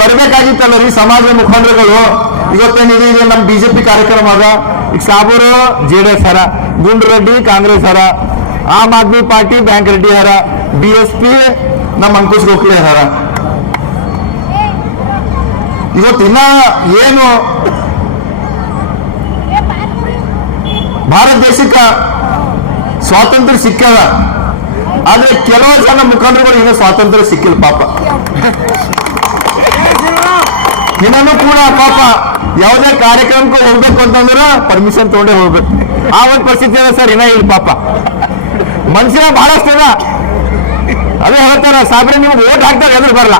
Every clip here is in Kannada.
ಬರ್ಬೇಕಾಗಿತ್ತಲ್ಲ ರೀ ಸಮಾಜದ ಮುಖಂಡರುಗಳು. ಇವತ್ತೇನಿದೆ ಇದು ನಮ್ಮ ಬಿಜೆಪಿ ಕಾರ್ಯಕ್ರಮ ಅದ. ಈಗ ಸಾಬೂರು JDS ಹರ, ಗುಂಡ್ರೆಡ್ಡಿ ಕಾಂಗ್ರೆಸ್ ಹರ, ಆಮ್ ಆದ್ಮಿ ಪಾರ್ಟಿ ಬ್ಯಾಂಕ್ ರೆಡ್ಡಿ ಹರ, BSP ನಮ್ಮ ಅಂಕುಶ್ ಗೋಖಲೆ ಹರ. ಇವತ್ತಿನ್ನ ಏನು ಭಾರತ ದೇಶಕ್ಕೆ ಸ್ವಾತಂತ್ರ್ಯ ಸಿಕ್ಕದ, ಆದ್ರೆ ಕೆಲವು ಜನ ಮುಖಂಡರುಗಳು ಇನ್ನೂ ಸ್ವಾತಂತ್ರ್ಯ ಸಿಕ್ಕಿಲ್ಲ ಪಾಪ. ಇನ್ನೂ ಕೂಡ ಪಾಪ ಯಾವುದೇ ಕಾರ್ಯಕ್ರಮಕ್ಕೆ ಹೋಗ್ಬೇಕು ಅಂತಂದ್ರೆ ಪರ್ಮಿಷನ್ ತಗೊಂಡೇ ಹೋಗ್ಬೇಕು. ಆ ಒಂದು ಪರಿಸ್ಥಿತಿ ಅದ ಸರ್. ಇನ್ನ ಇಲ್ಲ ಪಾಪ. ಮನುಷ್ಯನ ಬಹಳಷ್ಟು ಅದ. ಅದೇ ಹೇಳ್ತಾರ ಸಾಬ್ರೆ ನಿಮ್ಗೆ ಓಟ್ ಹಾಕ್ತಾರೆ ಎದುರು ಬರಲ್ಲ.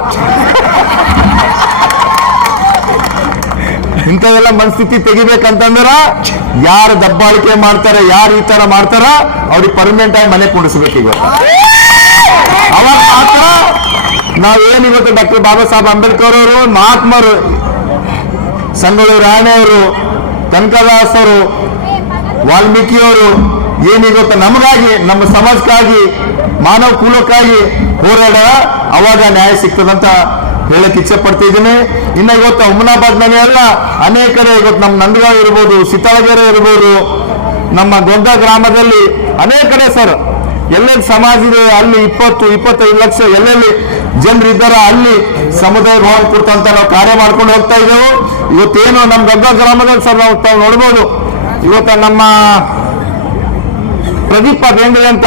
ಇಂಥವೆಲ್ಲ ಮನಸ್ಥಿತಿ ತೆಗಿಬೇಕಂತಂದ್ರ ಯಾರು ದಬ್ಬಾಳಿಕೆ ಮಾಡ್ತಾರೆ, ಯಾರು ಈ ತರ ಮಾಡ್ತಾರ ಅವ್ರಿಗೆ ಪರ್ಮನೆಂಟ್ ಆಗಿ ಮನೆ ಕುಡಿಸ್ಬೇಕು. ಈಗ ಅವಾಗ ಮಾತ್ರ ನಾವೇನು ಇವತ್ತು ಡಾಕ್ಟರ್ ಬಾಬಾ ಸಾಹೇಬ್ ಅಂಬೇಡ್ಕರ್ ಅವರು, ಮಹಾತ್ಮರು, ಸಂಗೊಳ್ಳಿ ರಾಯಣ್ಣವರು, ಕನಕದಾಸರು, ವಾಲ್ಮೀಕಿಯವರು ಏನಿವತ್ತು ನಮಗಾಗಿ, ನಮ್ಮ ಸಮಾಜಕ್ಕಾಗಿ, ಮಾನವ ಕುಲಕ್ಕಾಗಿ ಹೋರಾಡ ಅವಾಗ ನ್ಯಾಯ ಸಿಗ್ತದಂತ ಹೇಳಕ್ ಇಚ್ಛೆ ಪಡ್ತಿದ್ದೀನಿ. ಇನ್ನು ಇವತ್ತು ಹುಮನಾಬಾದ್ನಲ್ಲಿ ಎಲ್ಲ ಅನೇಕರೇ ಇವತ್ತು ನಮ್ಮ ನಂದಗಾಂವ್ ಇರ್ಬೋದು, ಸಿತಾಳಗೆರೆ ಇರ್ಬೋದು, ನಮ್ಮ ಗೊಂದ ಗ್ರಾಮದಲ್ಲಿ ಅನೇಕರೇ ಸರ್ ಎಲ್ಲೆಲ್ಲಿ ಸಮಾಜ ಇದೆ ಅಲ್ಲಿ 20-25 ಲಕ್ಷ ಎಲ್ಲೆಲ್ಲಿ ಜನರು ಇದ್ದಾರ ಅಲ್ಲಿ ಸಮುದಾಯ ಭವನ ಕುರಿತಂತ ನಾವು ಕಾರ್ಯ ಮಾಡ್ಕೊಂಡು ಹೋಗ್ತಾ ಇದ್ದೇವೆ. ಇವತ್ತೇನು ನಮ್ಮ ಗೊಂದ ಗ್ರಾಮದಲ್ಲಿ ಸರ್ ನಾವು ನೋಡ್ಬೋದು. ಇವತ್ತು ನಮ್ಮ ಪ್ರದೀಪ ಬೇಂದ್ರೆ ಅಂತ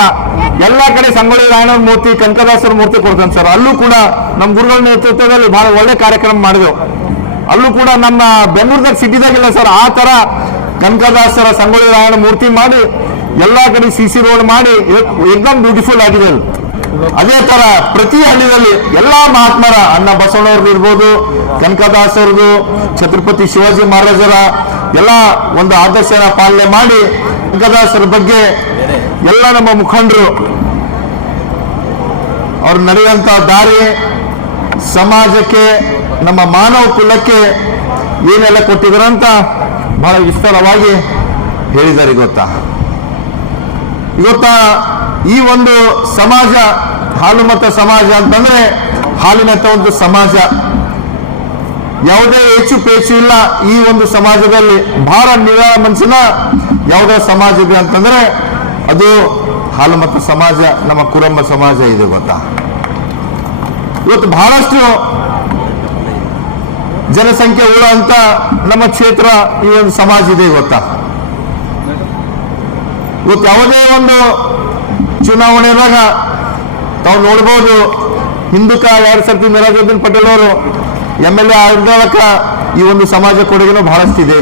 ಎಲ್ಲಾ ಕಡೆ ಸಂಗೊಳ್ಳಿ ರಾಯಣ್ಣ ಮೂರ್ತಿ, ಕನಕದಾಸರ ಮೂರ್ತಿ ಕೊಡ್ತಾನೆ ಸರ್. ಅಲ್ಲೂ ಕೂಡ ನಮ್ಮ ಗುರುಗಳ ನೇತೃತ್ವದಲ್ಲಿ ಬಹಳ ಒಳ್ಳೆ ಕಾರ್ಯಕ್ರಮ ಮಾಡಿದೆವು. ಅಲ್ಲೂ ಕೂಡ ನಮ್ಮ ಬೆಂಗಳೂರದಾಗ ಸಿಟಿದಾಗಿಲ್ಲ ಸರ್, ಆ ತರ ಕನಕದಾಸರ ಸಂಗೊಳ್ಳಿ ರಾಯಣ್ಣ ಮೂರ್ತಿ ಮಾಡಿ ಎಲ್ಲಾ ಕಡೆ CC ರೋಡ್ ಮಾಡಿ ಏಕದಮ್ ಬ್ಯೂಟಿಫುಲ್ ಆಗಿದೆ. ಅದೇ ತರ ಪ್ರತಿ ಹಳ್ಳಿಯಲ್ಲಿ ಎಲ್ಲಾ ಮಹಾತ್ಮರ ಅಣ್ಣ ಬಸವಣ್ಣವ್ರದ್ದು ಇರ್ಬೋದು, ಕನಕದಾಸರದು, ಛತ್ರಪತಿ ಶಿವಾಜಿ ಮಹಾರಾಜರ ಎಲ್ಲ ಒಂದು ಆದರ್ಶನ ಪಾಲನೆ ಮಾಡಿ ಕನಕದಾಸರ ಬಗ್ಗೆ ಎಲ್ಲ ನಮ್ಮ ಮುಖಂಡರು ಅವ್ರು ನಡೆಯುವಂತ ದಾರಿ ಸಮಾಜಕ್ಕೆ, ನಮ್ಮ ಮಾನವ ಕುಲಕ್ಕೆ ಏನೆಲ್ಲ ಕೊಟ್ಟಿದಾರಂತ ಬಹಳ ವಿಸ್ತಾರವಾಗಿ ಹೇಳಿದ್ದಾರೆ. ಇವತ್ತ ಈ ಒಂದು ಸಮಾಜ ಹಾಲುಮತ ಸಮಾಜ ಅಂತಂದ್ರೆ ಹಾಲಿನಂತ ಒಂದು ಸಮಾಜ, ಯಾವುದೇ ಹೆಚ್ಚು ಪೇಚು ಇಲ್ಲ ಈ ಒಂದು ಸಮಾಜದಲ್ಲಿ. ಬಹಳ ನಿರಾಳ ಮನುಷ್ಯನ ಯಾವುದೇ ಸಮಾಜ ಇದೆ ಅಂತಂದ್ರೆ ಅದು ಹಾಲುಮತ ಸಮಾಜ, ನಮ್ಮ ಕುರಂಬ ಸಮಾಜ ಇದೆ. ಇವತ್ತು ಬಹಳಷ್ಟು ಜನಸಂಖ್ಯೆ ಉಳ್ಳ ಅಂತ ನಮ್ಮ ಕ್ಷೇತ್ರ ಈ ಒಂದು ಸಮಾಜ ಇದೆ. ಇವತ್ತು ಯಾವುದೇ ಒಂದು ಚುನಾವಣೆದಾಗ ತಾವು ನೋಡ್ಬೋದು, ಹಿಂದೂಕ 2 ಸರ್ತಿ ಮಿರಾಜುದ್ದೀನ್ ಪಟೇಲ್ ಅವರು MLA ಆಗಿದ್ದಕ್ಕ ಈ ಒಂದು ಸಮಾಜ ಕೊಡುಗೆನೂ ಬಹಳಷ್ಟು ಇದೆ.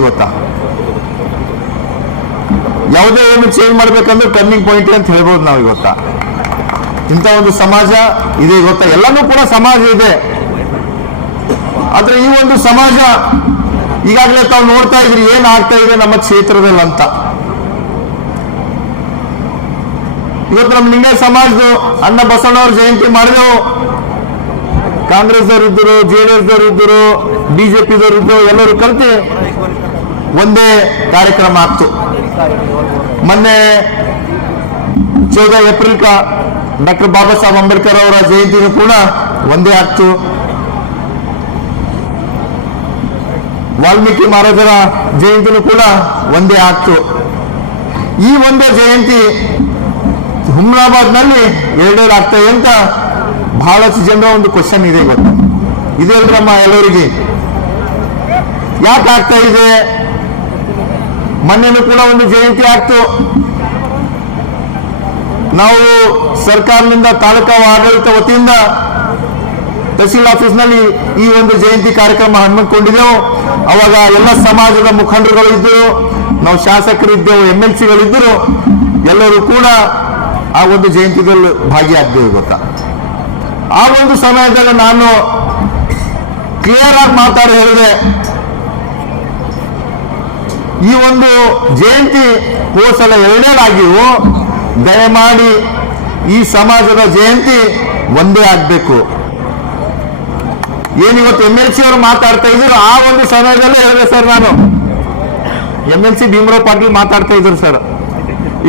ಯಾವುದೇ ಏನು ಚೇಂಜ್ ಮಾಡ್ಬೇಕಂದ್ರೆ ಟರ್ನಿಂಗ್ ಪಾಯಿಂಟ್ ಅಂತ ಹೇಳ್ಬೋದು ನಾವು. ಇಂಥ ಒಂದು ಸಮಾಜ ಇದೆ. ಎಲ್ಲನೂ ಕೂಡ ಸಮಾಜ ಇದೆ. ಆದ್ರೆ ಈ ಒಂದು ಸಮಾಜ ಈಗಾಗಲೇ ತಾವು ನೋಡ್ತಾ ಇದ್ರಿ ಏನ್ ಆಗ್ತಾ ಇದೆ ನಮ್ಮ ಕ್ಷೇತ್ರದಲ್ಲಿ ಅಂತ. ಇವತ್ತು ನಮ್ಮ ಲಿಂಗಾಯತ ಸಮಾಜದ ಅಣ್ಣ ಬಸವಣ್ಣವ್ರ ಜಯಂತಿ ಮಾಡಿದೆವು. ಕಾಂಗ್ರೆಸ್ದವ್ರು ಇದ್ದರು, JDS ದವ್ರು ಇದ್ದರು, BJP ದವ್ರು ಇದ್ದರು, ಎಲ್ಲರೂ ಕಲ್ತು ಒಂದೇ ಕಾರ್ಯಕ್ರಮ ಆಗ್ತು. ಮೊನ್ನೆ 14 ಏಪ್ರಿಲ್ ಡಾಕ್ಟರ್ ಬಾಬಾ ಸಾಹೇಬ್ ಅಂಬೇಡ್ಕರ್ ಅವರ ಜಯಂತಿನೂ ಕೂಡ ಒಂದೇ ಆಗ್ತು. ವಾಲ್ಮೀಕಿ ಮಹಾರಾಜರ ಜಯಂತಿನೂ ಕೂಡ ಒಂದೇ ಆಗ್ತು. ಈ ಒಂದೇ ಜಯಂತಿ ಹುಮ್ನಾಬಾದ್ನಲ್ಲಿ 2 ಆಗ್ತದೆ ಅಂತ ಬಹಳಷ್ಟು ಜನರ ಒಂದು ಕ್ವಶನ್ ಇದೆ. ಇದೆಲ್ಲರಮ್ಮ ಎಲ್ಲರಿಗೆ ಯಾಕೆ ಆಗ್ತಾ ಇದೆ? ಮೊನ್ನೆನೂ ಕೂಡ ಒಂದು ಜಯಂತಿ ಆಗ್ತು. ನಾವು ಸರ್ಕಾರದಿಂದ ತಾಲೂಕಾ ಆಡಳಿತ ವತಿಯಿಂದ ತಹಸೀಲ್ ಆಫೀಸ್ನಲ್ಲಿ ಈ ಒಂದು ಜಯಂತಿ ಕಾರ್ಯಕ್ರಮ ಹಮ್ಮಿಕೊಂಡಿದ್ದೆವು. ಅವಾಗ ಎಲ್ಲ ಸಮಾಜದ ಮುಖಂಡರುಗಳು ಇದ್ದರು, ನಾವು ಶಾಸಕರಿದ್ದೆವು, MLCಗಳಿದ್ದರು, ಎಲ್ಲರೂ ಕೂಡ ಆ ಒಂದು ಜಯಂತಿದಲ್ಲಿ ಭಾಗಿಯಾಗ್ತೇವೆ. ಆ ಒಂದು ಸಮಯದಲ್ಲಿ ನಾನು ಕ್ಲಿಯರ್ ಆಗಿ ಮಾತಾಡಿ ಹೇಳಿದೆ, ಈ ಒಂದು ಜಯಂತಿ ಹೋಸಲ 2 ದಯಮಾಡಿ ಈ ಸಮಾಜದ ಜಯಂತಿ ಒಂದೇ ಆಗ್ಬೇಕು. ಏನಿವತ್ತು MLC ಅವರು ಮಾತಾಡ್ತಾ ಇದ್ರು ಆ ಒಂದು ಸಮಯದಲ್ಲೇ ಹೇಳಿದೆ ಸರ್. ನಾನು MLC ಭೀಮರಾವ್ ಪಾಟೀಲ್ ಮಾತಾಡ್ತಾ ಇದ್ರು ಸರ್.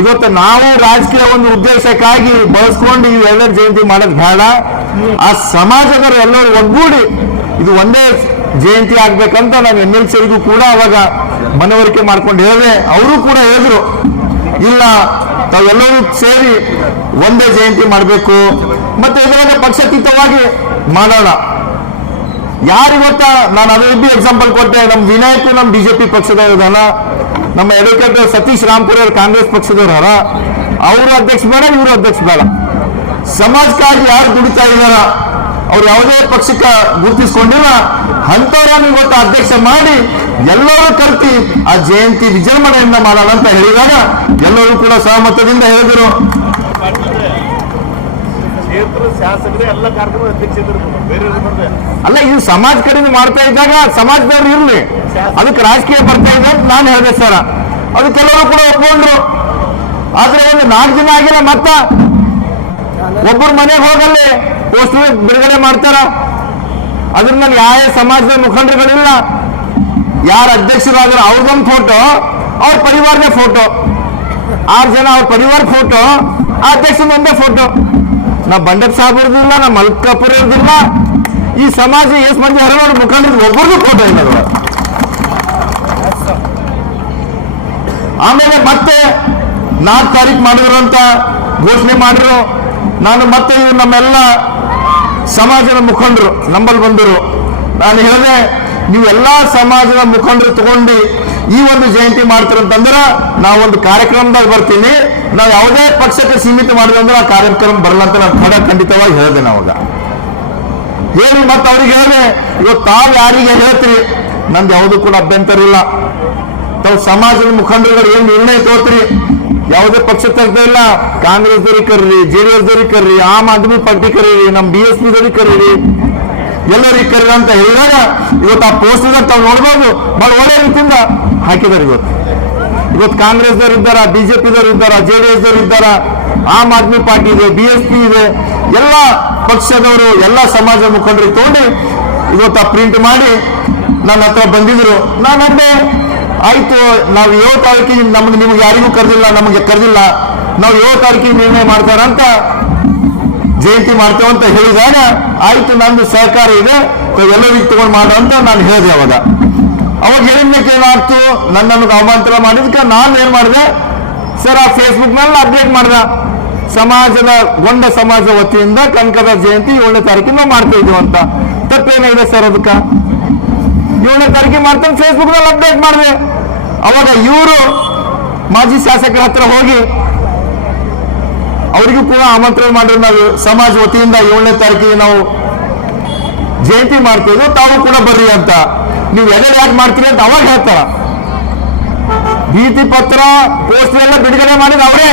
ಇವತ್ತು ನಾವು ರಾಜಕೀಯ ಒಂದು ಉದ್ದೇಶಕ್ಕಾಗಿ ಬಳಸ್ಕೊಂಡು ಈ 2 ಜಯಂತಿ ಮಾಡೋದು ಬೇಡ. ಆ ಸಮಾಜದವರು ಎಲ್ಲರೂ ಒಗ್ಗೂಡಿ ಇದು ಒಂದೇ ಜಯಂತಿ ಆಗ್ಬೇಕಂತ ನಾನು NLC ಅವರಿಗೂ ಕೂಡ ಅವಾಗ ಮನವರಿಕೆ ಮಾಡ್ಕೊಂಡು ಹೇಳಿದೆ. ಅವರು ಕೂಡ ಹೇಳಿದ್ರು, ಇಲ್ಲ ತಾವೆಲ್ಲರೂ ಸೇರಿ ಒಂದೇ ಜಯಂತಿ ಮಾಡಬೇಕು, ಮತ್ತೆ ಇದರಲ್ಲಿ ಪಕ್ಷಾತೀತವಾಗಿ ಮಾಡೋಣ. ಯಾರಿಗೊತ್ತ ನಾನು ಅಭಿವೃದ್ಧಿ ಎಕ್ಸಾಂಪಲ್ ಕೊಟ್ಟೆ. ನಮ್ಮ ವಿನಾಯಕ್ ನಮ್ಮ ಬಿಜೆಪಿ ಪಕ್ಷದವರದಾನ, ನಮ್ಮ ಅಡ್ವೊಕೇಟ್ ಸತೀಶ್ ರಾಮ್ಪುರ್ ಅವರು ಕಾಂಗ್ರೆಸ್ ಪಕ್ಷದವರ. ಅವರು ಅಧ್ಯಕ್ಷ ಬೇಡ, ಇವರು ಅಧ್ಯಕ್ಷ ಬೇಡ. ಸಮಾಜಕ್ಕಾಗಿ ಯಾರು ದುಡಿತಾ ಇದಾರ, ಅವ್ರು ಯಾವುದೇ ಪಕ್ಷಕ್ಕೆ ಗುರುತಿಸ್ಕೊಂಡಿಲ್ಲ, ಅಂಥವ್ರನ್ನ ಇವತ್ತು ಅಧ್ಯಕ್ಷ ಮಾಡಿ ಎಲ್ಲರೂ ಕಲ್ತಿ ಆ ಜಯಂತಿ ವಿಜೃಂಭಣೆಯಿಂದ ಮಾಡೋಣ ಅಂತ ಹೇಳಿದಾಗ ಎಲ್ಲರೂ ಕೂಡ ಸಹಮತದಿಂದ ಹೇಳಿದರು. ಅಲ್ಲ, ಇದು ಸಮಾಜ ಕಡೆಯಿಂದ ಮಾಡ್ತಾ ಇದ್ದಾಗ ಸಮಾಜದವ್ರು ಇರ್ಲಿ, ಅದಕ್ಕೆ ರಾಜಕೀಯ ಬರ್ತಾ ಇದೆ ಅಂತ ನಾನು ಹೇಳಿದೆ ಸರ್. ಅದು ಕೆಲವರು ಕೂಡ ಒಪ್ಕೊಂಡ್ರು. ಆದ್ರೆ ಒಂದು 4 ದಿನ ಆಗಿಲ್ಲ, ಮತ್ತ ಒಬ್ಬರು ಮನೆಗೆ ಹೋಗಲ್ಲಿ ಪೋಸ್ಟರ್ ಬಿಡುಗಡೆ ಮಾಡ್ತಾರ. ಅದ್ರ ಮೇಲೆ ಯಾವ ಸಮಾಜದ ಮುಖಂಡರುಗಳಿಲ್ಲ, ಯಾರು ಅಧ್ಯಕ್ಷರಾದ್ರು ಅವ್ರದೊಂದು ಫೋಟೋ, ಅವ್ರ ಪರಿವಾರದ ಫೋಟೋ, 6 ಜನ ಅವ್ರ ಪರಿವಾರ ಫೋಟೋ, ಆ ಅಧ್ಯಕ್ಷದ ಒಂದೇ ಫೋಟೋ. ನಾ ಬಂಡಪ್ ಸಾಹೇಬ್ ಇರ್ದಿಲ್ಲ, ನಾ ಮಲ್ಕಾಪುರ ಇರ್ದಿಲ್ಲ, ಈ ಸಮಾಜ ಎಷ್ಟು ಮಂದಿ ಹರನೋರು ಮುಖಂಡರು ಒಬ್ಬರದು ಫೋಟೋ ಇಲ್ಲ. ಆಮೇಲೆ ಮತ್ತೆ 4 ತಾರೀಕು ಮಾಡಿದ್ರು ಅಂತ ಘೋಷಣೆ ಮಾಡಿದ್ರು. ನಾನು ಮತ್ತೆ ನಮ್ಮೆಲ್ಲ ಸಮಾಜದ ಮುಖಂಡರು ನಂಬಲ್ಲಿ ಬಂದರು. ನಾನು ಹೇಳಿದೆ, ನೀವೆಲ್ಲ ಸಮಾಜದ ಮುಖಂಡರು ತಗೊಂಡು ಈ ಒಂದು ಜಯಂತಿ ಮಾಡ್ತಾರಂತಂದ್ರೆ ನಾವೊಂದು ಕಾರ್ಯಕ್ರಮದಾಗ ಬರ್ತೀನಿ, ನಾವು ಯಾವುದೇ ಪಕ್ಷಕ್ಕೆ ಸೀಮಿತ ಮಾಡಿದ್ರೆ ಅಂದ್ರೆ ಆ ಕಾರ್ಯಕ್ರಮ ಬರಲ್ಲ ಅಂತ ನಾನು ಖಂಡಿತವಾಗಿ ಹೇಳಿದೆ. ನಾವಾಗ ಹೇಳಿ ಮತ್ತೆ ಅವ್ರಿಗೆ ಹೇಳಿದೆ, ಇವತ್ತು ತಾವು ಯಾರಿಗೆ ಹೇಳ್ತೀರಿ, ನಂದು ಯಾವುದೂ ಕೂಡ ಅಭ್ಯಂತರ ಇಲ್ಲ. ತಾವು ಸಮಾಜದ ಮುಖಂಡರುಗಳು ಏನು ನಿರ್ಣಯ ತಗೋತೀರಿ, ಯಾವುದೇ ಪಕ್ಷ ತರ್ತಾ ಇಲ್ಲ. ಕಾಂಗ್ರೆಸ್ ದವ್ರಿಗೆ ಕರೀರಿ, JDS ದವ್ರಿಗೆ ಕರೀರಿ, ಆಮ್ ಆದ್ಮಿ ಪಾರ್ಟಿ ಕರೀರಿ, ನಮ್ಮ BSP ದವ್ರಿಗೆ ಕರೀರಿ, ಎಲ್ಲರಿಗೆ ಕರೀರಿ ಅಂತ ಹೇಳಿದಾಗ ಇವತ್ತು ಆ ಪೋಸ್ಟರ್ ತಾವು ನೋಡ್ಬೋದು, ಬಹಳ ಒಳ್ಳೆ ರೀತಿಯಿಂದ ಹಾಕಿದ್ದಾರೆ. ಇವತ್ತು ಕಾಂಗ್ರೆಸ್ ದವ್ರು ಇದ್ದಾರ, BJP ದವ್ರು ಇದ್ದಾರ, JDS ದವ್ರು ಇದ್ದಾರ, ಆಮ್ ಆದ್ಮಿ ಪಾರ್ಟಿ ಇದೆ, BSP ಇದೆ, ಎಲ್ಲ ಪಕ್ಷದವರು ಎಲ್ಲ ಸಮಾಜ ಮುಖಂಡರಿಗೆ ತಗೊಂಡು ಇವತ್ತು ಆ ಪ್ರಿಂಟ್ ಮಾಡಿ ನನ್ನ ಹತ್ರ ಬಂದಿದ್ರು. ನಾನಂದೆ, ಆಯ್ತು, ನಾವು 7 ತಾರೀಕಿಗೆ ನಿಮ್ಗೆ ಯಾರಿಗೂ ಕರೆದಿಲ್ಲ, ನಮಗೆ ಕರೆದಿಲ್ಲ, ನಾವು 7 ತಾರೀಕಿಗೆ ನಿರ್ಣಯ ಮಾಡ್ತಾರಂತ ಜಯಂತಿ ಮಾಡ್ತೇವೆ ಅಂತ ಹೇಳಿದಾಗ ಆಯ್ತು, ನಂದು ಸಹಕಾರ ಇದೆ, ಎಲ್ಲರಿಗೂ ತಗೊಂಡು ಮಾಡೋ ಅಂತ ನಾನು ಹೇಳಿದೆ. ಅವಾಗ ಹೇಳಿದ್ಮೇಲೆ ಏನಾಯ್ತು, ನನ್ನನ್ನು ಅವಮಾನ ಮಾಡಿದ್ಕೆ ನಾನು ಏನ್ ಮಾಡಿದೆ ಸರ್, ಆ ಫೇಸ್ಬುಕ್ ನಲ್ಲಿ ಅಪ್ಡೇಟ್ ಮಾಡ್ದ, ಸಮಾಜದ ಗೊಂಡ ಸಮಾಜ ವತಿಯಿಂದ ಕನಕದ ಜಯಂತಿ 7ನೇ ತಾರೀಕಿಗೆ ನಾವು ಮಾಡ್ತಾ ಇದ್ದೀವಿ ಅಂತ. ತಪ್ಪೇನಿದೆ ಸರ್, ಅದಕ್ಕೆ 7ನೇ ತಾರೀಕಿಗೆ ಮಾಡ್ತಾನೆ ಫೇಸ್ಬುಕ್ ನಲ್ಲಿ ಅಪ್ಡೇಟ್ ಮಾಡಿದೆ. ಅವಾಗ ಇವರು ಮಾಜಿ ಶಾಸಕರ ಹತ್ರ ಹೋಗಿ ಅವರಿಗೂ ಕೂಡ ಆಮಂತ್ರಣ ಮಾಡಿದ್ರು, ನಾವು ಸಮಾಜ ವತಿಯಿಂದ 7ನೇ ತಾರೀಕಿಗೆ ನಾವು ಜಯಂತಿ ಮಾಡ್ತೀವಿ, ತಾವು ಕೂಡ ಬರ್ರಿ ಅಂತ. ನೀವು ಎಲ್ಲಿ ಯಾಕೆ ಮಾಡ್ತೀರಿ ಅಂತ ಅವಾಗ ಹೇಳ್ತಾರ. ಭೀತಿ ಪತ್ರ ಪೋಸ್ಟರ್ ಎಲ್ಲ ಬಿಡುಗಡೆ ಮಾಡಿದ ಅವರೇ,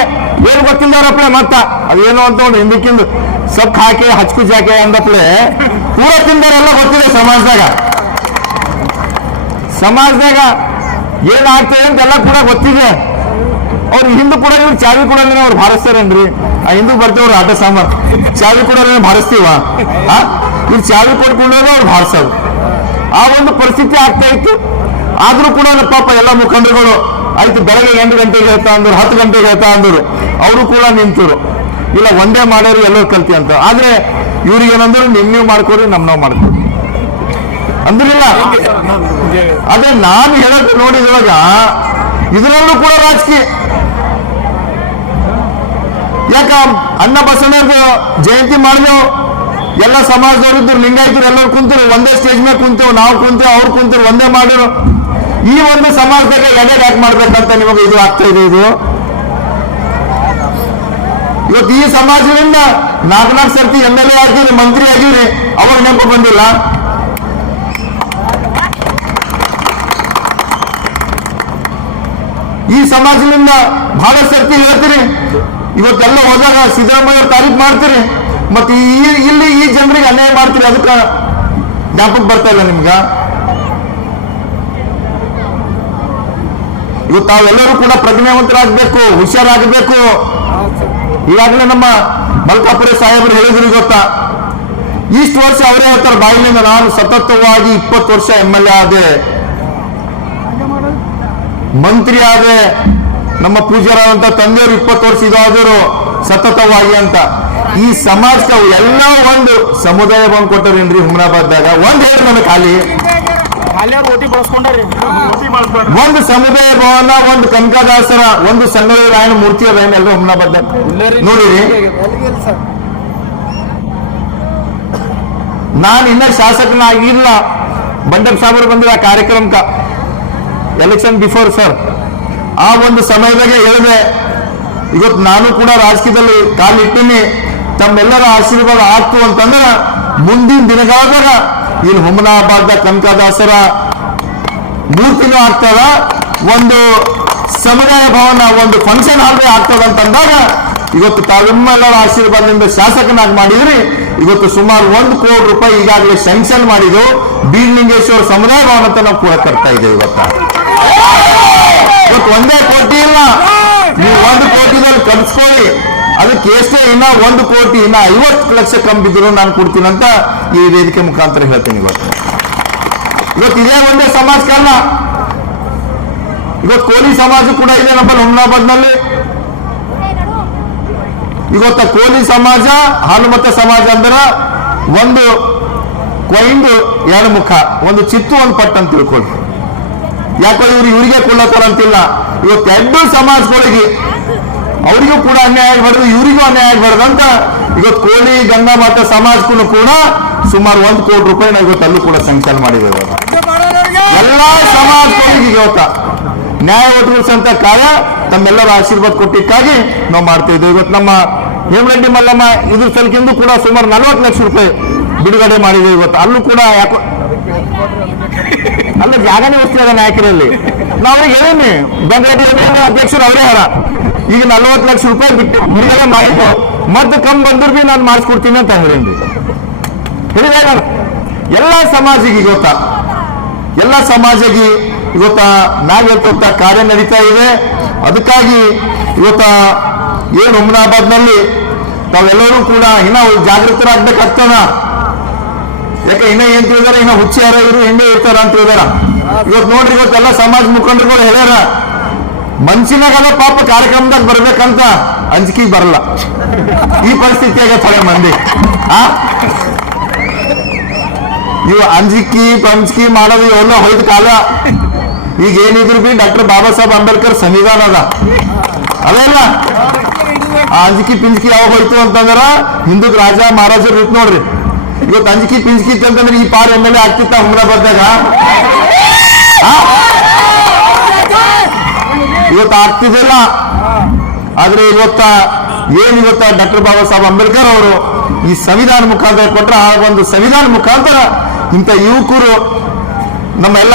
ಏನು ಗೊತ್ತಿಲ್ಲರಪ್ಲೆ ಮತ್ತ ಅದೇನು ಅಂತ ಒಂದು ಹಿಂದಕ್ಕಿಂದು ಸೊಪ್ಪು ಹಾಕಿ ಹಚ್ಕುಜ್ ಹಾಕಿ ಅಂದಪ್ಲೆ ಪೂರ ತಿಂದವರೆಲ್ಲ ಗೊತ್ತಿದೆ. ಸಮಾಜದಾಗ ಏನಾಗ್ತದೆ ಅಂತೆಲ್ಲ ಕೂಡ ಗೊತ್ತಿದೆ. ಅವ್ರು ಹಿಂದೂ ಕೂಡ ಚಾವಿ ಕೂಡ ಅವ್ರು ಭಾರಿಸ್ತಾರೇನ್ರಿ? ಆ ಹಿಂದೂ ಬರ್ತೇವ್ರಿ ಆಟ ಸಾಮಾನು ಚಾವಿ ಕೂಡ ಭಾರಿಸ್ತೀವ, ಇವ್ರು ಚಾವಿ ಕೊಡ್ಕೊಂಡಾಗ ಅವ್ರು ಭಾರಿಸೋದು. ಆ ಒಂದು ಪರಿಸ್ಥಿತಿ ಆಗ್ತಾ ಇತ್ತು. ಆದ್ರೂ ಕೂಡ ಪಾಪ ಎಲ್ಲ ಮುಖಂಡರುಗಳು ಆಯ್ತು, ಬೆಳಗ್ಗೆ 8 ಗಂಟೆಗೆ ಹೇಳ್ತಾ ಅಂದ್ರು, 10 ಗಂಟೆಗೆ ಹೇಳ್ತಾ ಅಂದ್ರು, ಅವರು ಕೂಡ ನಿಂತರು. ಇಲ್ಲ, ಒಂದೇ ಮಾಡೋರು ಎಲ್ಲರೂ ಕಲ್ತಿ ಅಂತ. ಆದ್ರೆ ಇವ್ರಿಗೆ ಏನಂದ್ರು, ನೀವು ಮಾಡ್ಕೊಡ್ರಿ, ನಾವು ಮಾಡ್ಕೊಡ್ರಿ ಅಂದ್ರಿಲ್ಲ. ಅದೇ ನಾನು ಹೇಳೋದು ನೋಡಿದಾಗ ಇದರಲ್ಲೂ ಕೂಡ ರಾಜಕೀಯ. ಯಾಕ ಅಣ್ಣ ಬಸವಣ್ಣವ್ರ ಜಯಂತಿ ಮಾಡಿದೆವು, ಎಲ್ಲ ಸಮಾಜದವರಿದ್ರು, ಲಿಂಗಾಯತರು ಎಲ್ಲರೂ ಕುಂತರು, ಒಂದೇ ಸ್ಟೇಜ್ ಮೇಲೆ ಕುಂತೇವು, ನಾವು ಕುಂತೇವು, ಅವ್ರು ಕುಂತರು, ಒಂದೇ ಮಾಡಿರು. ಈ ಒಂದು ಸಮಾಜದಾಗ ಎಡೆ ಯಾಕೆ ಮಾಡ್ಬೇಕಂತ ನಿಮಗೆ ಇದು ಆಗ್ತಾ ಇದೆ. ಇದು ಇವತ್ತು ಈ ಸಮಾಜದಿಂದ 4 ಸರ್ತಿ MLA ಆಗಿರಿ, ಮಂತ್ರಿ ಆಗಿರಿ, ಅವಾಗ ನೆನಪು ಬಂದಿಲ್ಲ. ಈ ಸಮಾಜದಿಂದ ಬಹಳ ಸರ್ತಿ ಹೇಳ್ತೀರಿ, ಇವತ್ತೆಲ್ಲ ಹೋದಾಗ ಸಿದ್ದರಾಮಯ್ಯ ತಾರೀಫ್ ಮಾಡ್ತೀರಿ, ಮತ್ತೆ ಇಲ್ಲಿ ಈ ಜನರಿಗೆ ಅನ್ಯಾಯ ಮಾಡ್ತೀರಿ. ಅದಕ್ಕೆ ಜ್ಞಾಪಕ ಬರ್ತಾ ಇಲ್ಲ ನಿಮ್ಗ. ಇವತ್ತು ತಾವೆಲ್ಲರೂ ಕೂಡ ಪ್ರಜ್ಞಾವಂತರಾಗಬೇಕು, ಹುಷಾರಾಗಬೇಕು. ಈಗಾಗಲೇ ನಮ್ಮ ಮಲ್ಕಾಪುರ ಸಾಹೇಬರು ಹೇಳಿದ್ರು ಗೊತ್ತಾ, ಇಷ್ಟು ವರ್ಷ ಅವರೇ ಹೇಳ್ತಾರೆ ಬಾಯಿಲಿಂದ, ನಾನು ಸತತವಾಗಿ 20 ವರ್ಷ MLA ಆದೆ, ಮಂತ್ರಿ ಆದೆ, ನಮ್ಮ ಪೂಜ್ಯರಾದಂತ ತಂದೆಯವರು 20 ವರ್ಷ ಇದಾದರು ಸತತವಾಗಿ ಅಂತ. ಈ ಸಮಾಜಕ್ಕೆ ಎಲ್ಲ ಒಂದು ಸಮುದಾಯ ಭವನ ಕೊಟ್ಟರೇನ್ರಿ ಹುಮ್ನಾಬಾದ್ದಾಗ ಒಂದ್ ಹೇಳಿ ನನಗೆ ಖಾಲಿ ಒಂದು ಸಮುದಾಯ ಭವನ, ಒಂದು ಕನಕದಾಸರ, ಒಂದು ಸಂಗರಾಯನ ಮೂರ್ತಿ ಅದ ಎಲ್ಲರೂ ಹುಮ್ನಾಬಾದ್ದಾಗ ನೋಡಿರಿ. ನಾನು ಇನ್ನ ಶಾಸಕನಾಗಿಲ್ಲ, ಬಂಡಪ್ ಸಾಬರ್ ಬಂದಿರ ಆ ಕಾರ್ಯಕ್ರಮಕ್ಕ ಎಲೆಕ್ಷನ್ ಬಿಫೋರ್ ಸರ್. ಆ ಒಂದು ಸಮಯದಾಗೆ ಹೇಳಿದೆ, ಇವತ್ತು ನಾನು ಕೂಡ ರಾಜಕೀಯದಲ್ಲಿ ಕಾಲಿಟ್ಟಿನಿ, ತಮ್ಮೆಲ್ಲರ ಆಶೀರ್ವಾದ ಆಗ್ತು ಅಂತಂದ್ರೆ ಮುಂದಿನ ದಿನಗಳಾದಾಗ ಇಲ್ಲಿ ಹುಮನಾಬಾದ್ದ ಕನಕದಾಸರ ಮೂರ್ತಿನೂ ಆಗ್ತದ, ಒಂದು ಸಮುದಾಯ ಭವನ, ಒಂದು ಫಂಕ್ಷನ್ ಹಾಲ್ ಆಗ್ತದ ಅಂತಂದಾಗ ಇವತ್ತು ತಾವೆಲ್ಲರ ಆಶೀರ್ವಾದದಿಂದ ಶಾಸಕನಾಗಿ ಮಾಡಿದ್ರಿ. ಇವತ್ತು ಸುಮಾರು 1 ಕೋಟಿ ರೂಪಾಯಿ ಈಗಾಗಲೇ ಸ್ಯಾಂಕ್ಷನ್ ಮಾಡಿದ್ದು ಬೀರ್ಲಿಂಗೇಶ್ವರ ಸಮುದಾಯ ಭವನ ಅಂತ ನಾವು ಕೂಡ ಕರ್ತಾ ಇದ್ದೇವೆ. ಇವತ್ತು ಒಂದೇ ಕೋಟಿ ಇಲ್ಲ, ನೀವು 1 ಕೋಟಿದಲ್ಲಿ ಕಲಿಸ್ಕೊಳ್ಳಿ, ಅದಕ್ಕೆ ಎಷ್ಟೇ ಇನ್ನ 1 ಕೋಟಿ ಇನ್ನ 50 ಲಕ್ಷ ಕಂಬಿದ್ರು ನಾನು ಕೊಡ್ತೀನಿ ಅಂತ ಈ ವೇದಿಕೆ ಮುಖಾಂತರ ಹೇಳ್ತೇನೆ. ಇವತ್ತು ಇದೇ ಒಂದೇ ಸಮಾಜ ಕಾರಣ. ಇವತ್ತು ಕೋಲಿ ಸಮಾಜ ಕೂಡ ಇದೆ ನಮ್ಮಲ್ಲಿ ಹುಮ್ನಾಬಾದ್ನಲ್ಲಿ. ಇವತ್ತ ಕೋಲಿ ಸಮಾಜ, ಹಾಲುಮತ ಸಮಾಜ ಅಂದ್ರೆ ಒಂದು ಕೊಯ್ದು 2 ಮುಖ, ಒಂದು ಚಿತ್ತು ಒಂದು ಪಟ್ಟು ಅಂತ ತಿಳ್ಕೊಳ್ಳಿ. ಯಾಕೋ ಇವರಿಗೆ ಕೊಳ್ಳತ್ತಾರ ಅಂತಿಲ್ಲ. ಇವತ್ತು 2 ಸಮಾಜಗಳಿಗೆ ಅವರಿಗೂ ಕೂಡ ಅನ್ಯಾಯ ಆಗಬಾರ್ದು, ಇವರಿಗೂ ಅನ್ಯಾಯ ಆಗಬಾರ್ದು ಅಂತ ಇವತ್ತು ಕೋಲಿ ಗಂಗಾ ಮಾತಾ ಸಮಾಜಕ್ಕೂ ಕೂಡ ಸುಮಾರು 1 ಕೋಟಿ ರೂಪಾಯಿ ನಾವು ಇವತ್ತು ಅಲ್ಲೂ ಕೂಡ ಸ್ಯಾಂಕ್ಷನ್ ಮಾಡಿದ್ದೇವೆ. ಎಲ್ಲಾ ಸಮಾಜಗಳಿಗೆ ಇವತ್ತ ನ್ಯಾಯ ಒದಗಿಸುವಂತ ಕಾರ್ಯ ತಮ್ಮೆಲ್ಲರ ಆಶೀರ್ವಾದ ಕೊಟ್ಟಿಕ್ಕಾಗಿ ನಾವು ಮಾಡ್ತಾ ಇದ್ದೇವೆ. ಇವತ್ತು ನಮ್ಮ ಹೇಮರೆಡ್ಡಿ ಮಲ್ಲಮ್ಮ ಇದ್ರ ಸಲಕಿಂದು ಕೂಡ ಸುಮಾರು 40 ಲಕ್ಷ ರೂಪಾಯಿ ಬಿಡುಗಡೆ ಮಾಡಿದ್ದೇವೆ. ಇವತ್ತು ಅಲ್ಲೂ ಕೂಡ ಯಾಕೋ ಅಲ್ಲ ಜಾಗನೇ ವಸ್ತು ನಾಯಕರಲ್ಲಿ ನಾವು ಅವ್ರಿಗೆ ಹೇಳೀನಿ, ಬೆಂಗಳೂರು ಅಧ್ಯಕ್ಷರು ಅವರೇ ಯಾರ ಈಗ 40 ಲಕ್ಷ ರೂಪಾಯಿ ಬಿಡುಗಡೆ ಮಾಡಿದ್ದು, ಮತ್ತೆ ಕಮ್ಮಿ ಬಂದ್ರು ಬಿ ನಾನು ಮಾಡಿಸ್ಕೊಡ್ತೀನಿ ಅಂತ ಹೇಳಿದ್ರಿ. ಹೇಳಿದೆ ನಾನು ಎಲ್ಲ ಸಮಾಜಿಗೆ ಇವತ್ತ, ಎಲ್ಲ ಸಮಾಜಿಗೆ ಇವತ್ತ ನಾವಿವತ್ತ ಕಾರ್ಯ ನಡೀತಾ ಇದೆ. ಅದಕ್ಕಾಗಿ ಇವತ್ತ ಏನು ಹುಮ್ನಾಬಾದ್ನಲ್ಲಿ ತಾವೆಲ್ಲರೂ ಕೂಡ ಇನ್ನ ಜಾಗೃತರಾಗ್ಬೇಕಾಗ್ತದ. ಯಾಕೆ ಇನ್ನ ಏನ್ ತಿಳಿದಾರ, ಇನ್ನ ಹುಚ್ಚಿ ಯಾರ ಇವರು ಹೆಣ್ಣೆ ಇರ್ತಾರ ಅಂತ ಹೇಳಿದಾರ. ಇವತ್ತು ನೋಡ್ರಿ, ಇವತ್ತೆಲ್ಲ ಸಮಾಜ ಮುಖಂಡರುಗಳು ಹೇಳ್ಯಾರ, ಮನ್ಸಿನಾಗಲ್ಲ ಪಾಪ ಕಾರ್ಯಕ್ರಮದಾಗ ಬರ್ಬೇಕಂತ ಅಂಜಿಕೆಗೆ ಬರಲ್ಲ. ಈ ಪರಿಸ್ಥಿತಿಯಾಗ ಥಳೆ ಮಂದಿ ಇವು ಅಂಜಿಕೆ ಪಂಚಿಕೆ ಮಾಡೋದು ಎಲ್ಲ ಹೋಯ್ದ ಕಾಲ. ಈಗ ಏನಿದ್ರು ಬಿ ಡಾಕ್ಟರ್ ಬಾಬಾ ಸಾಹೇಬ್ ಅಂಬೇಡ್ಕರ್ ಸಂವಿಧಾನ ಅದ, ಅದೇಲ್ಲ ಆ ಅಂಜಿಕೆ ಪಿಂಜಿಕೆ ಯಾವಾಗ ಹೋಯ್ತು ಅಂತಂದ್ರ ಹಿಂದೂ ರಾಜ ಮಹಾರಾಜರು ಇತ್ತು ನೋಡ್ರಿ. ಇವತ್ತು ಅಂಜಿಕೆ ಪಿಂಜಿಕೆ ಅಂತಂದ್ರೆ ಈ ಪಾರ್ MLA ಆಗ್ತಿತ್ತ ಹುಮ್ನಾಬಾದ್ದಾಗ, ಇವತ್ತು ಆಗ್ತಿದ್ದಿಲ್ಲ. ಆದ್ರೆ ಇವತ್ತ ಡಾಕ್ಟರ್ ಬಾಬಾ ಸಾಹೇಬ್ ಅಂಬೇಡ್ಕರ್ ಅವರು ಈ ಸಂವಿಧಾನ ಮುಖಾಂತರ ಕೊಟ್ರ, ಆ ಒಂದು ಸಂವಿಧಾನ ಮುಖಾಂತರ ಇಂಥ ಯುವಕರು ನಮ್ಮೆಲ್ಲ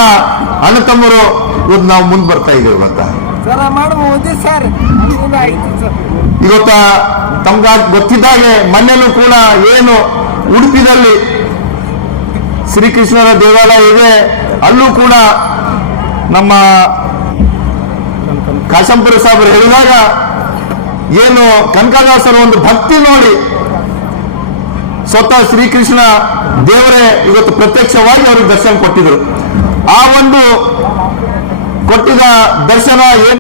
ಅಣ್ಣ ತಮ್ಮರು ಇವತ್ತು ನಾವು ಮುಂದೆ ಬರ್ತಾ ಇದ್ದೇವೆ. ಇವತ್ತ ತಮ್ಗ ಗೊತ್ತಿದ್ದಾಗೆ ಮೊನ್ನೆನೂ ಕೂಡ ಏನು ಉಡುಪಿದಲ್ಲಿ ಶ್ರೀಕೃಷ್ಣರ ದೇವಾಲಯ ಇದೆ, ಅಲ್ಲೂ ಕೂಡ ನಮ್ಮ ಕಾಶಂಪುರ ಸಾಹೇಬರು ಹೇಳಿದಾಗ ಏನು ಕನಕದಾಸರ ಒಂದು ಭಕ್ತಿ ನೋಡಿ ಸ್ವತಃ ಶ್ರೀಕೃಷ್ಣ ದೇವರೇ ಇವತ್ತು ಪ್ರತ್ಯಕ್ಷವಾಗಿ ಅವ್ರಿಗೆ ದರ್ಶನ ಕೊಟ್ಟಿದ್ರು. ಆ ಒಂದು ಕೊಟ್ಟಿದ ದರ್ಶನ ಏನು